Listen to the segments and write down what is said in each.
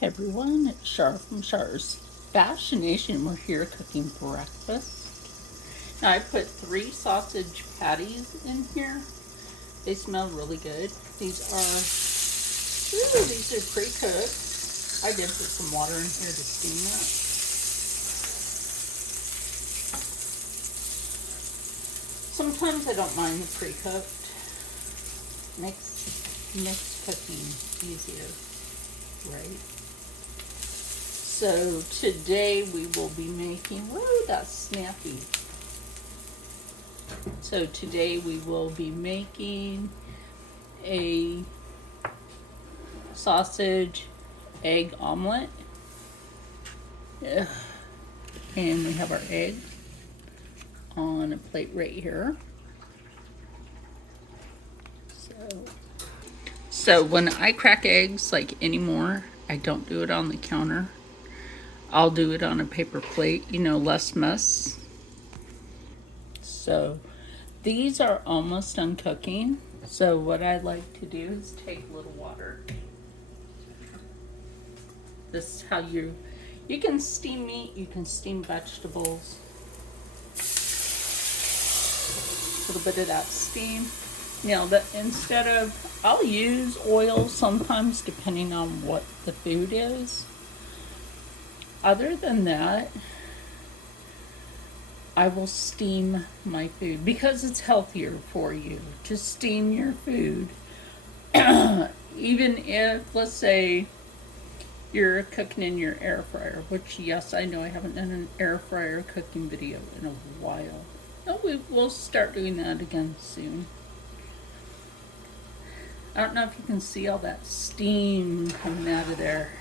Hey everyone, it's Char from Char's Fashion Nation. We're here cooking breakfast. Now I put 3 sausage patties in here. They smell really good. These are pre-cooked. I did put some water in here to steam that. Sometimes I don't mind the pre-cooked. Makes cooking easier, right? So today we will be making, whoa, that's snappy. So today we will be making a sausage egg omelet. Ugh. And we have our egg on a plate right here. So when I crack eggs like anymore, I don't do it on the counter. I'll do it on a paper plate, less mess. So these are almost done cooking. So what I like to do is take a little water. This is how you can steam meat, you can steam vegetables. A little bit of that steam. Now I'll use oil sometimes depending on what the food is. Other than that, I will steam my food because it's healthier for you to steam your food. Even if, let's say, you're cooking in your air fryer, which, yes, I know I haven't done an air fryer cooking video in a while. Oh, we'll start doing that again soon. I don't know if you can see all that steam coming out of there.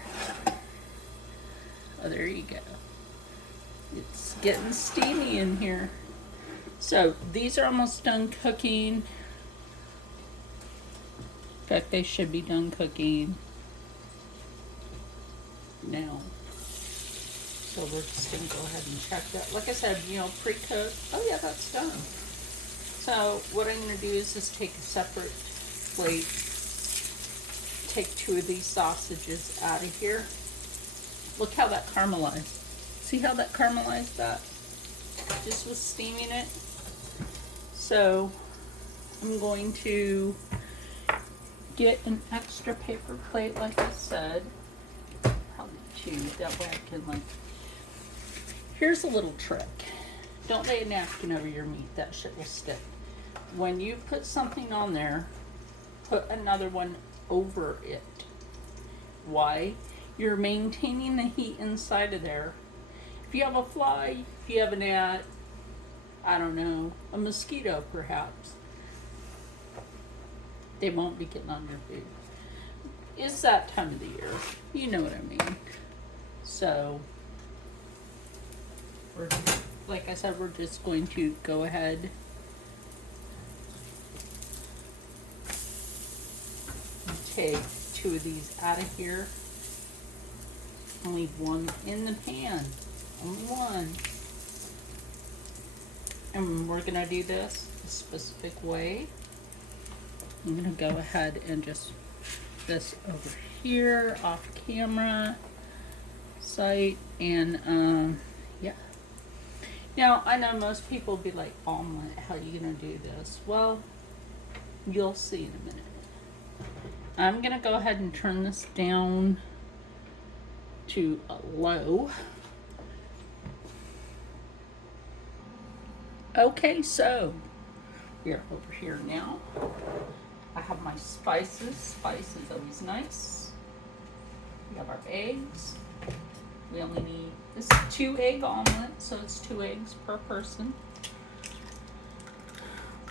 Oh, there you go. It's getting steamy in here. So these are almost done cooking. In fact, they should be done cooking now. So we're just going to go ahead and check that. Like I said, pre-cooked. Oh yeah, that's done. So what I'm going to do is just take a separate plate, take 2 of these sausages out of here. Look how that caramelized. See how that caramelized that? Just with steaming it. So I'm going to get an extra paper plate, like I said. Probably 2, that way I can Here's a little trick. Don't lay a napkin over your meat, that shit will stick. When you put something on there, put another one over it. Why? You're maintaining the heat inside of there. If you have a fly, if you have a gnat, I don't know, a mosquito perhaps, they won't be getting on your food. It's that time of the year. You know what I mean. So, like I said, we're just going to go ahead and take 2 of these out of here and leave 1 in the pan. Only 1. And we're gonna do this a specific way. I'm gonna go ahead and just this over here off camera site, and yeah. Now I know most people will be like, omelet, how are you gonna do this? Well, you'll see in a minute. I'm gonna go ahead and turn this down to a low. Okay, so we're over here now. I have my spices. Spice is always nice. We have our eggs. We only need, this is 2 egg omelet, so it's 2 eggs per person.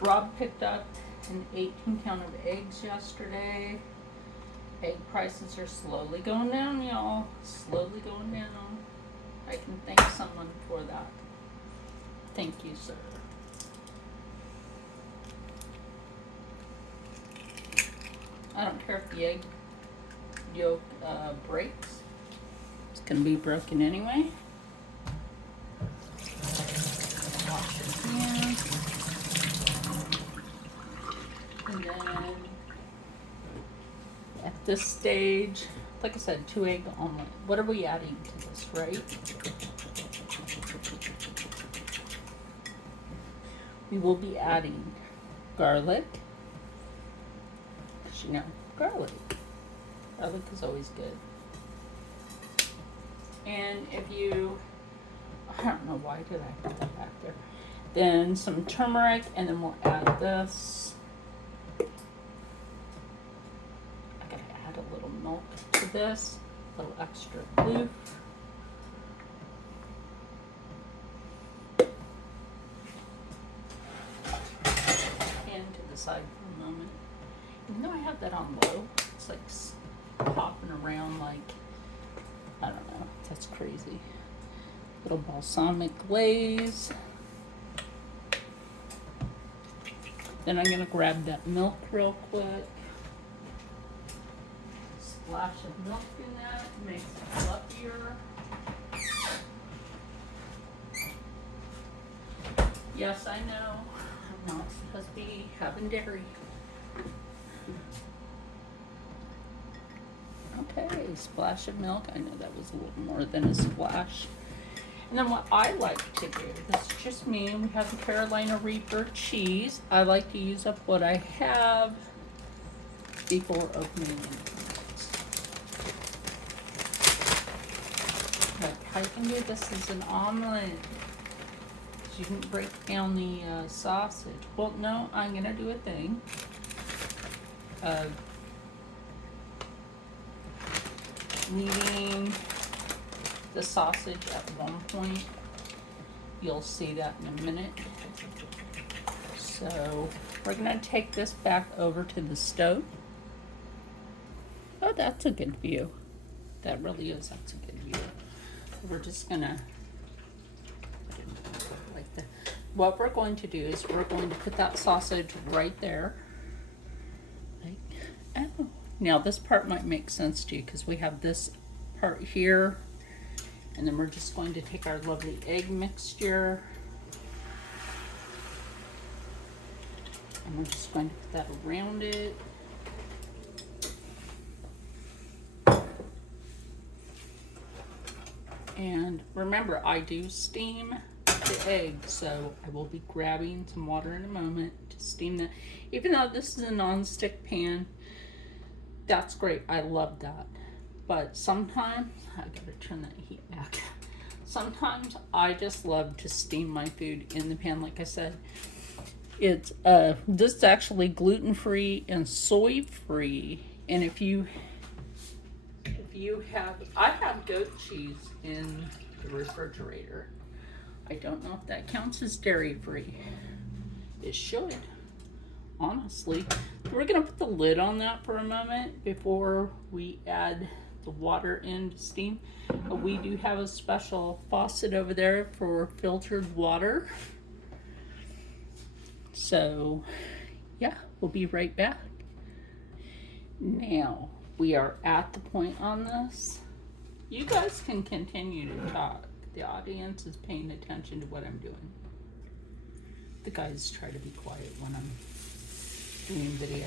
Rob picked up an 18-count of eggs yesterday. Egg prices are slowly going down, y'all. Slowly going down. I can thank someone for that. Thank you, sir. I don't care if the egg yolk breaks. It's going to be broken anyway. Wash your hands. And then this stage, like I said, 2-egg omelet. What are we adding to this, right? We will be adding garlic. Because you know, garlic. Garlic is always good. And if you, I don't know why did I put that back there. Then some turmeric, and then we'll add this. I gotta add a little milk to this, a little extra blue. And to the side for a moment. Even though I have that on low, it's like popping around like, I don't know, that's crazy. Little balsamic glaze. Then I'm gonna grab that milk real quick. Splash of milk in that, makes it fluffier. Yes, I know, I'm not supposed to be having dairy. Okay, splash of milk. I know that was a little more than a splash. And then what I like to do, this is just me, we have the Carolina Reaper cheese. I like to use up what I have before opening it. Like, how you can do this as an omelet? You can break down the sausage. Well, no, I'm gonna do a thing of leaving the sausage at one point. You'll see that in a minute. So we're gonna take this back over to the stove. Oh, that's a good view. That really is, that's a good view. We're just gonna like that. What we're going to do is we're going to put that sausage right there. Like, oh. Now this part might make sense to you because we have this part here. And then we're just going to take our lovely egg mixture. And we're just going to put that around it. And remember, I do steam the egg, so I will be grabbing some water in a moment to steam that. Even though this is a non-stick pan, that's great. I love that. But sometimes, I gotta turn that heat back. Sometimes I just love to steam my food in the pan. Like I said, it's this is actually gluten-free and soy-free. And if you have, I have goat cheese in the refrigerator. I don't know if that counts as dairy-free. It should, honestly. We're gonna put the lid on that for a moment before we add the water in to steam. But we do have a special faucet over there for filtered water. So yeah, we'll be right back. Now we are at the point on this. You guys can continue to talk. The audience is paying attention to what I'm doing. The guys try to be quiet when I'm doing video,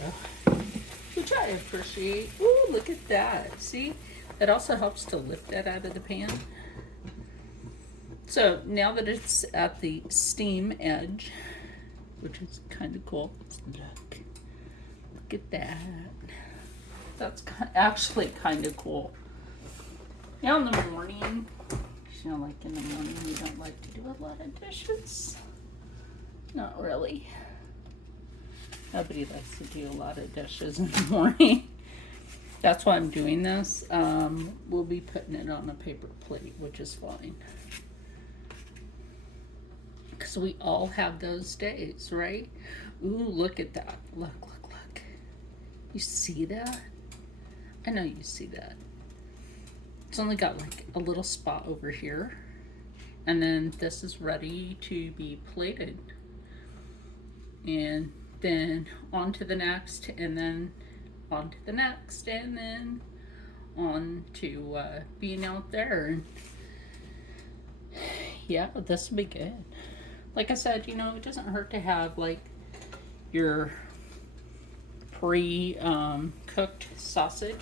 which I appreciate. Ooh, look at that. See, it also helps to lift that out of the pan. So now that it's at the steam edge, which is kind of cool. Look at that. That's actually kind of cool. Now in the morning, you know, like in the morning, we don't like to do a lot of dishes. Not really. Nobody likes to do a lot of dishes in the morning. That's why I'm doing this. We'll be putting it on a paper plate, which is fine. Because we all have those days, right? Ooh, look at that. Look, look, look. You see that? I know you see that. It's only got like a little spot over here. And then this is ready to be plated. And then on to the next, and then on to the next, and then on to being out there. Yeah, this will be good. Like I said, you know, it doesn't hurt to have like your pre-cooked sausage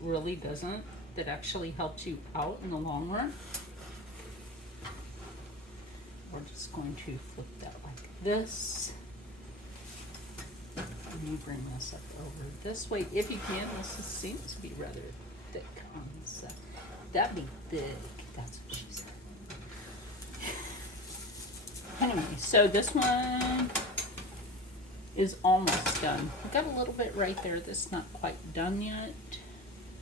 really doesn't. That actually helps you out in the long run. We're just going to flip that like this. Let me bring this up over this way if you can. This seems to be rather thick on this side. That'd be thick. That's what she said. Anyway, so this one is almost done. I got a little bit right there that's not quite done yet.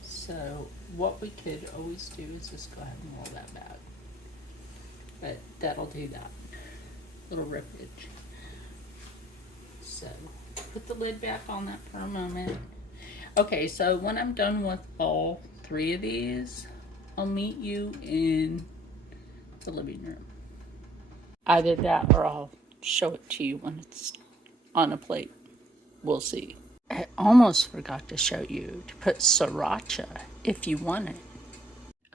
So what we could always do is just go ahead and roll that back. But that'll do that. Little rippage. So put the lid back on that for a moment. Okay, so when I'm done with all 3 of these, I'll meet you in the living room. Either that or I'll show it to you when it's on a plate. We'll see. I almost forgot to show you to put sriracha if you want it.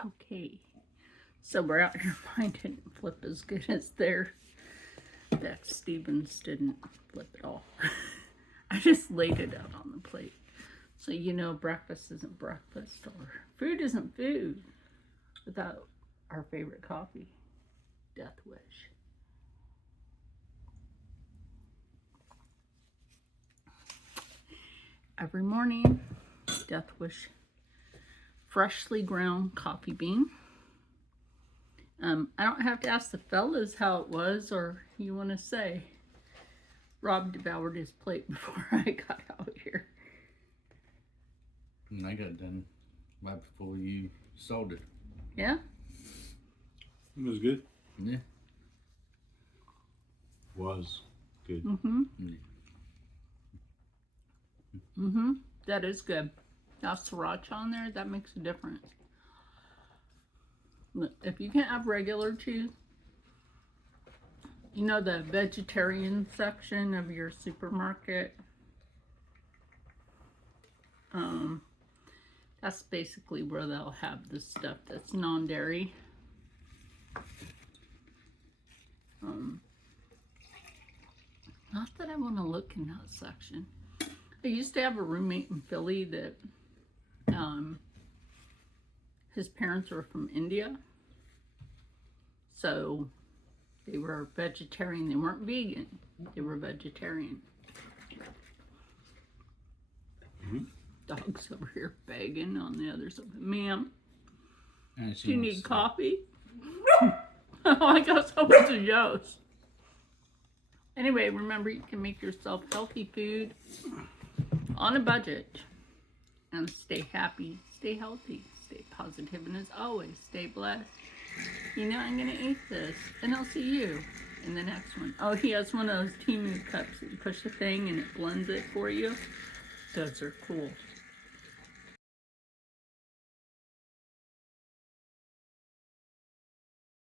Okay, so we're out here. Mine didn't flip as good as theirs. Beck Stevens didn't flip at all. I just laid it out on the plate. So you know breakfast isn't breakfast, or food isn't food without our favorite coffee, Death Wish. Every morning, Death Wish freshly ground coffee bean. I don't have to ask the fellas how it was, or you want to say. Rob devoured his plate before I got out here. And I got done right before you sold it. Yeah? It was good. Yeah. Was good. Mm-hmm. Mm-hmm. That is good. Now sriracha on there, that makes a difference. Look, if you can't have regular cheese, you know the vegetarian section of your supermarket, that's basically where they'll have the stuff that's non-dairy. Not that I want to look in that section. I used to have a roommate in Philly that his parents were from India, so they were vegetarian. They weren't vegan, they were vegetarian. Dog's over here begging on the other side. Ma'am, do you need coffee? Oh, I got so much of yours. Anyway, remember you can make yourself healthy food on a budget and stay happy, stay healthy, stay positive, and as always, stay blessed. You know I'm gonna eat this, and I'll see you in the next one. Oh, he has one of those Timu cups that you push the thing and it blends it for you. Those are cool.